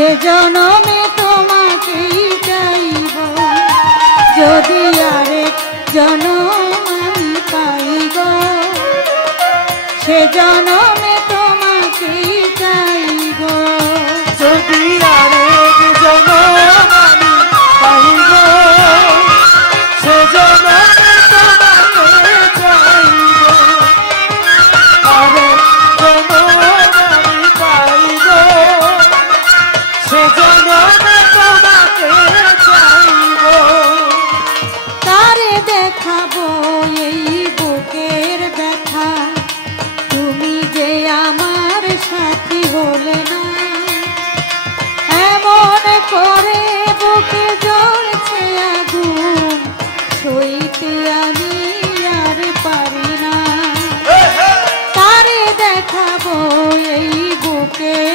সে জনমে তোমাকে চাইব। যদি আরে জনম পাইব সে জনমে সাথী না। এমন করে বুকে জ্বলছে আগুন সইতে আমি আর পারি না। তারে দেখাবো এই বুকের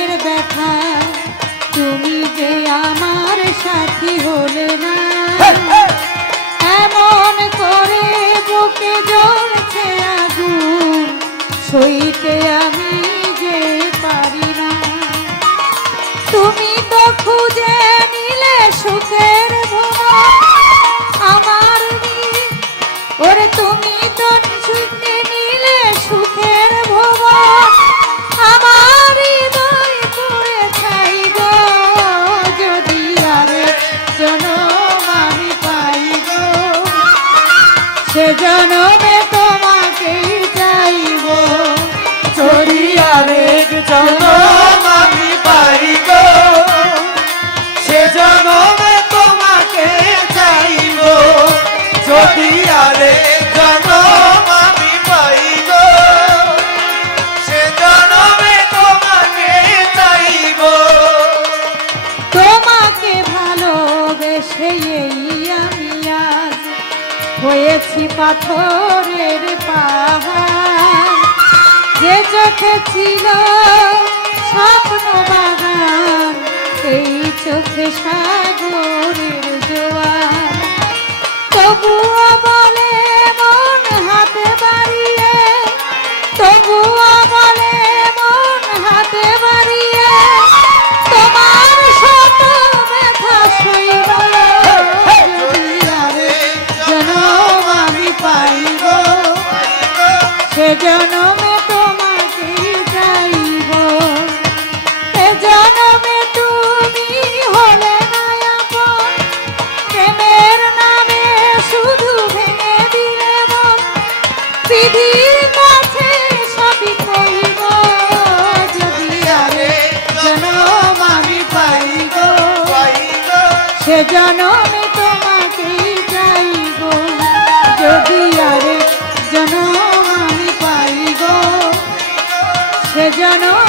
সে জনমে তোমাকেই চাইব। যদি আরেক জনম আমি পাইব। সে জনমে তোমাকে চাইব। যদি আরেক জনম আমি পাইব। সে জনমে তোমাকে চাইব। তোমাকে ভালোবেসে এই আমি হয়েছি পাথরের পাহাড়। যে চোখে ছিল স্বপ্ন বাগান এই চোখে সাগরের জোয়ার। তবুও জনমে তোমাকে চাইব। এ জনমে তুমি হলে প্রেমের নামে শুধু ভেঙে দিলে বিধির কাছে সবই কইব যদি আরে জনম আমি পাইব। সে জনমে তোমাকে চাইব যদি আরে